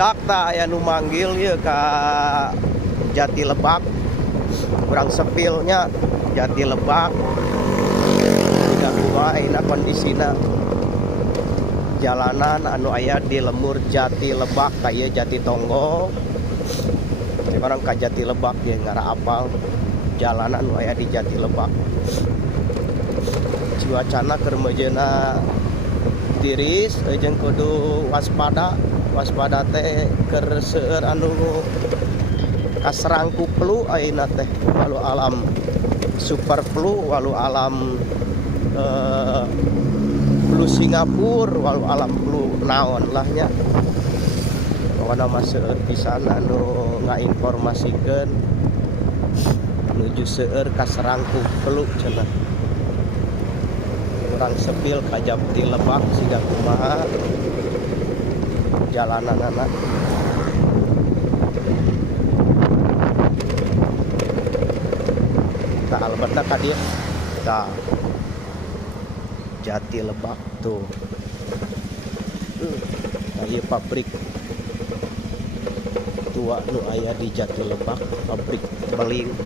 budak tak aya nu manggil ya ka Jati Lebak. Kurang sepilnya Jati Lebak. Udah kumaha ayeuna kondisina. Jalanan anu aya di lemur Jati Lebak kaya Jati Tonggo. Sekarang ka Jati Lebak dia ngara apal jalanan anu aya di Jati Lebak. Cuacana keur mejeuna tiris jeung kudu waspada teh keur seueur anu kaserang ku flu ayeuna teh walu alam super flu walu alam flu Singapura walu alam flu naon lah nya pokona mah seueur pisan anu ngainformasikeun nuju seueur kaserang ku flu cenah. Kurang sepil ka Jati Lebak siga kumaha jalananana. Tah alberna ka dieu. Tah Jati Lebak tuh. Ieu pabrik tua nu aya di Jati Lebak, pabrik beling.